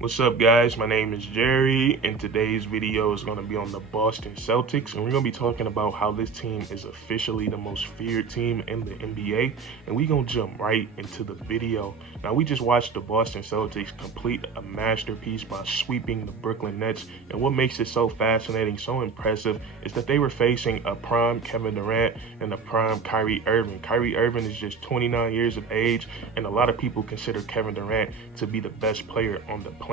What's up, guys? My name is Jerry, and today's video is going to be on the Boston Celtics, and we're going to be talking about how this team is officially the most feared team in the NBA, and we're going to jump right into the video. Now, we just watched the Boston Celtics complete a masterpiece by sweeping the Brooklyn Nets, and what makes it so fascinating, so impressive, is that they were facing a prime Kevin Durant and a prime Kyrie Irving. Kyrie Irving is just 29 years of age, and a lot of people consider Kevin Durant to be the best player on the planet.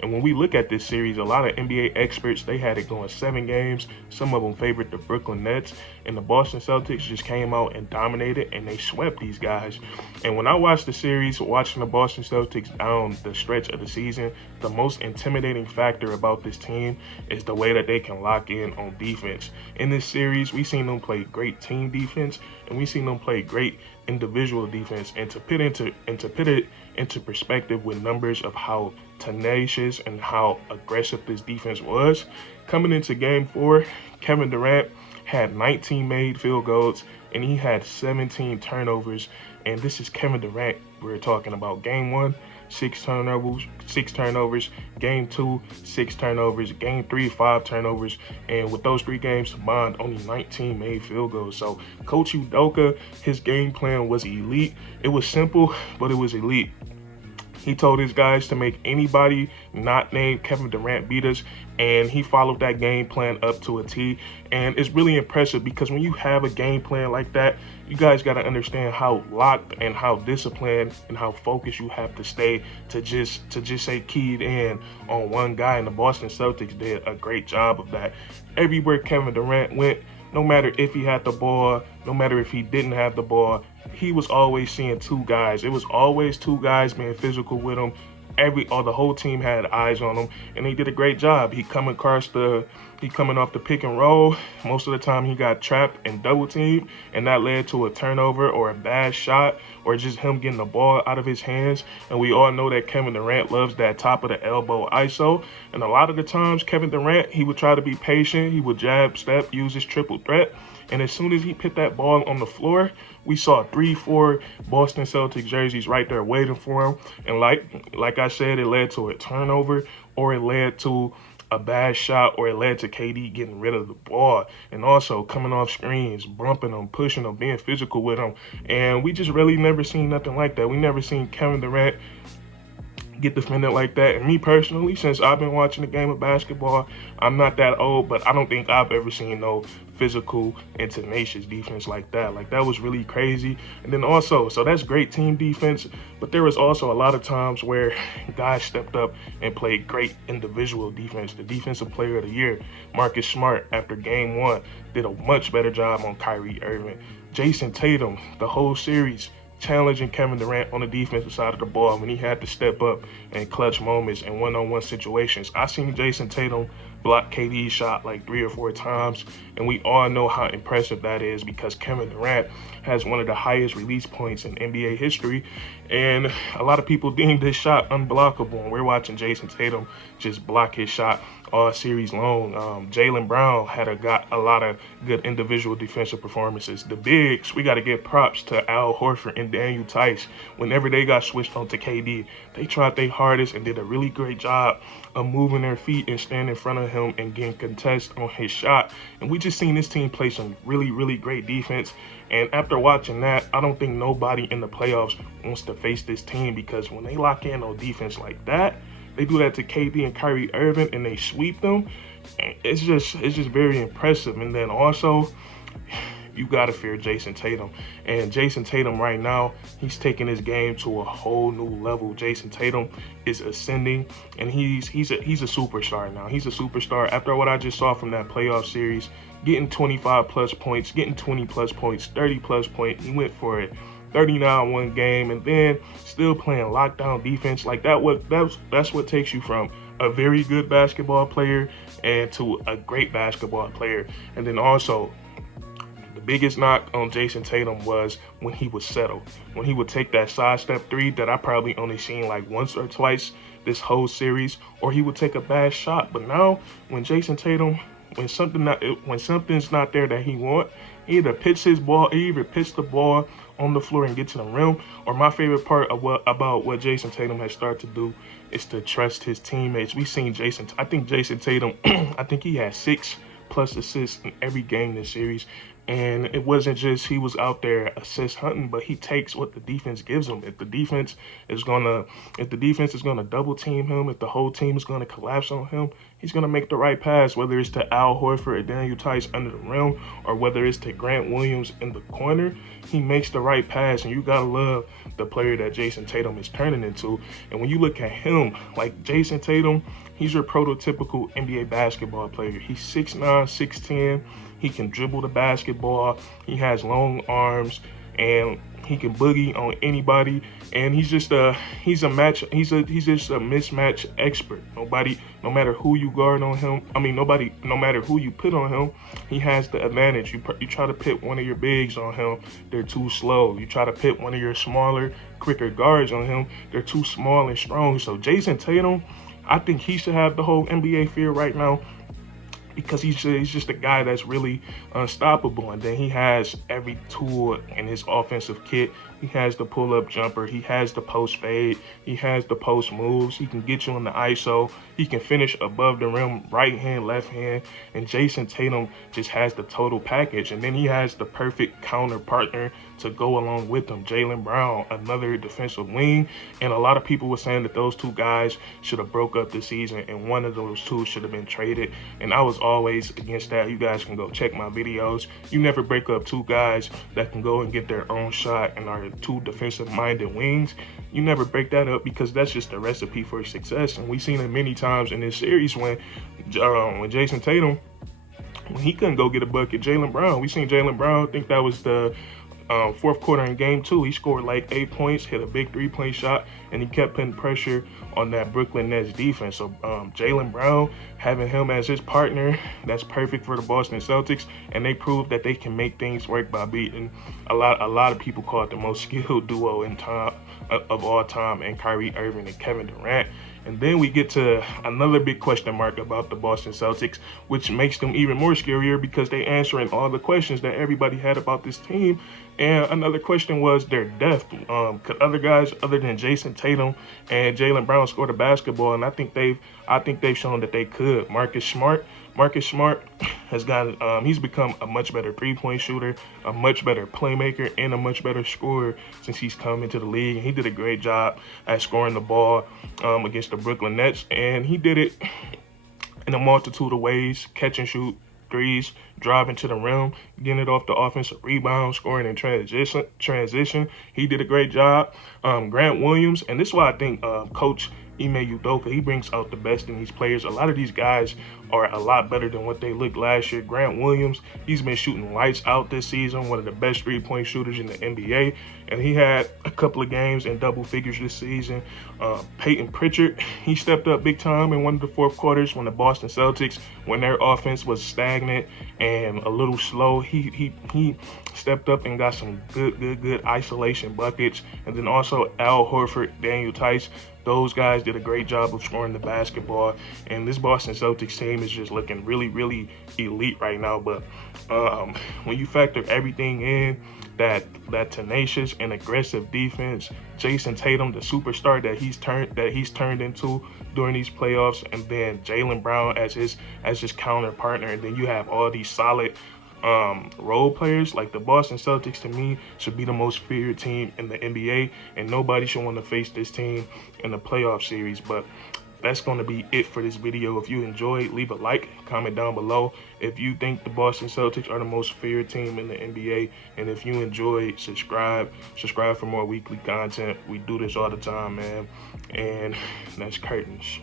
And when we look at this series, a lot of NBA experts, they had it going 7 games. Some of them favored the Brooklyn Nets, and the Boston Celtics just came out and dominated, and they swept these guys. And when I watched the series, watching the Boston Celtics down the stretch of the season, the most intimidating factor about this team is the way that they can lock in on defense. In this series, we seen them play great team defense, and we seen them play great individual defense. And to put it into perspective with numbers of how tenacious and how aggressive this defense was, coming into game 4, Kevin Durant had 19 made field goals and he had 17 turnovers. And this is Kevin Durant we're talking about. Game 1, 6 turnovers, game 2, 6 turnovers, game 3, 5 turnovers, and with those 3 games combined, only 19 made field goals. So Coach Udoka, his game plan was elite. It was simple, but it was elite. He told his guys to make anybody not named Kevin Durant beat us, and he followed that game plan up to a T. And it's really impressive because when you have a game plan like that, you guys got to understand how locked and how disciplined and how focused you have to stay to just say keyed in on one guy. And the Boston Celtics did a great job of that. Everywhere Kevin Durant went, no matter if he had the ball, no matter if he didn't have the ball, he was always seeing 2 guys. It was always 2 guys being physical with him. The whole team had eyes on him, and they did a great job. He coming off the pick and roll. Most of the time he got trapped and double teamed, and that led to a turnover or a bad shot or just him getting the ball out of his hands. And we all know that Kevin Durant loves that top of the elbow ISO. And a lot of the times Kevin Durant, he would try to be patient. He would jab, step, use his triple threat. And as soon as he put that ball on the floor, we saw 3-4 Boston Celtics jerseys right there waiting for him. And like I said, it led to a turnover, or it led to a bad shot, or it led to KD getting rid of the ball. And also coming off screens, bumping them, pushing them, being physical with them. And we just really never seen nothing like that. We never seen Kevin Durant get defended like that. And me personally, since I've been watching the game of basketball, I'm not that old, but I don't think I've ever seen no physical and tenacious defense like that. Like, that was really crazy. And then also, so that's great team defense, but there was also a lot of times where guys stepped up and played great individual defense. The defensive player of the year, Marcus Smart, after game 1, did a much better job on Kyrie Irving. Jason Tatum, the whole series, challenging Kevin Durant on the defensive side of the ball when he had to step up in clutch moments and one-on-one situations. I seen Jason Tatum block KD's shot like 3 or 4 times, and we all know how impressive that is because Kevin Durant has one of the highest release points in NBA history, and a lot of people deem this shot unblockable, and we're watching Jason Tatum just block his shot all series long. Jaylen Brown had got a lot of good individual defensive performances. The bigs, we got to give props to Al Horford and Daniel Tice. Whenever they got switched on to KD, they tried their hardest and did a really great job of moving their feet and standing in front of him and getting contest on his shot. And we just seen this team play some really, really great defense. And after watching that, I don't think nobody in the playoffs wants to face this team, because when they lock in on defense like that, they do that to KD and Kyrie Irving and they sweep them. And it's just very impressive. And then also, you gotta fear Jason Tatum. And Jason Tatum right now, he's taking his game to a whole new level. Jason Tatum is ascending, and he's a superstar now. He's a superstar. After what I just saw from that playoff series, getting 25 plus points, getting 20 plus points, 30 plus points, he went for it. 39 one game, and then still playing lockdown defense like that. That's what takes you from a very good basketball player and to a great basketball player. And then also, the biggest knock on Jason Tatum was when he would settle, when he would take that sidestep 3 that I probably only seen like once or twice this whole series, or he would take a bad shot. But now, when Jason Tatum, when something's not there that he want, he either pitch the ball on the floor and get to the rim. Or my favorite part of about what Jason Tatum has started to do is to trust his teammates. We've seen I think Jason Tatum, I think he had 6+ assists in every game this series. And it wasn't just he was out there assist hunting, but he takes what the defense gives him. If the defense is gonna double team him, if the whole team is gonna collapse on him, he's gonna make the right pass, whether it's to Al Horford or Daniel Tice under the rim, or whether it's to Grant Williams in the corner. He makes the right pass, and you gotta love the player that Jason Tatum is turning into. And when you look at him, like Jason Tatum, he's your prototypical NBA basketball player. He's 6'9", 6'10". He can dribble the basketball. He has long arms, and he can boogie on anybody. And he's just a mismatch expert. No matter who you guard on him, no matter who you put on him, he has the advantage. You try to pit one of your bigs on him, they're too slow. You try to pit one of your smaller, quicker guards on him, they're too small and strong. So Jason Tatum, I think he should have the whole NBA fear right now, because he's just a guy that's really unstoppable. And then he has every tool in his offensive kit. He has the pull-up jumper. He has the post fade. He has the post moves. He can get you in the ISO. He can finish above the rim, right hand, left hand. And Jason Tatum just has the total package. And then he has the perfect counter partner to go along with him, Jaylen Brown, another defensive wing. And a lot of people were saying that those two guys should have broke up this season, and one of those two should have been traded. And I was always against that. You guys can go check my videos. You never break up two guys that can go and get their own shot and are two defensive-minded wings. You never break that up, because that's just a recipe for success. And we've seen it many times in this series when Jason Tatum, when he couldn't go get a bucket, Jaylen Brown. We seen Jaylen Brown, I think that was the fourth quarter in game 2, he scored like 8 points, hit a big 3-point shot, and he kept putting pressure on that Brooklyn Nets defense. So Jaylen Brown, having him as his partner, that's perfect for the Boston Celtics, and they proved that they can make things work by beating a lot of people call it the most skilled duo of all time, and Kyrie Irving and Kevin Durant. And then we get to another big question mark about the Boston Celtics, which makes them even more scarier, because they answering all the questions that everybody had about this team. And another question was their depth. Could other guys other than Jason Tatum and Jaylen Brown score the basketball? And I think they've shown that they could. Marcus Smart has gotten he's become a much better 3-point shooter, a much better playmaker, and a much better scorer since he's come into the league. And he did a great job at scoring the ball against the Brooklyn Nets, and he did it in a multitude of ways: catch and shoot threes, driving to the rim, getting it off the offensive rebound, scoring in transition. He did a great job. Grant Williams, and this is why I think Coach Ime Udoka, he brings out the best in these players. A lot of these guys are a lot better than what they looked last year. Grant Williams, he's been shooting lights out this season, one of the best 3-point shooters in the NBA, and he had a couple of games in double figures this season. Peyton Pritchard, he stepped up big time in one of the fourth quarters when the Boston Celtics, when their offense was stagnant and a little slow, he stepped up and got some good isolation buckets. And then also Al Horford, Daniel Tice, those guys did a great job of scoring the basketball. And this Boston Celtics team is just looking really elite right now. But when you factor everything in, that tenacious and aggressive defense, Jason Tatum, the superstar that he's turned into during these playoffs, and then Jaylen Brown as his counter partner, and then you have all these solid role players. Like, the Boston Celtics, to me, should be the most feared team in the NBA, and nobody should want to face this team in the playoff series. But that's going to be it for this video. If you enjoyed, leave a like, comment down below if you think the Boston Celtics are the most feared team in the NBA. And if you enjoyed, subscribe for more weekly content. We do this all the time, man. And that's curtains.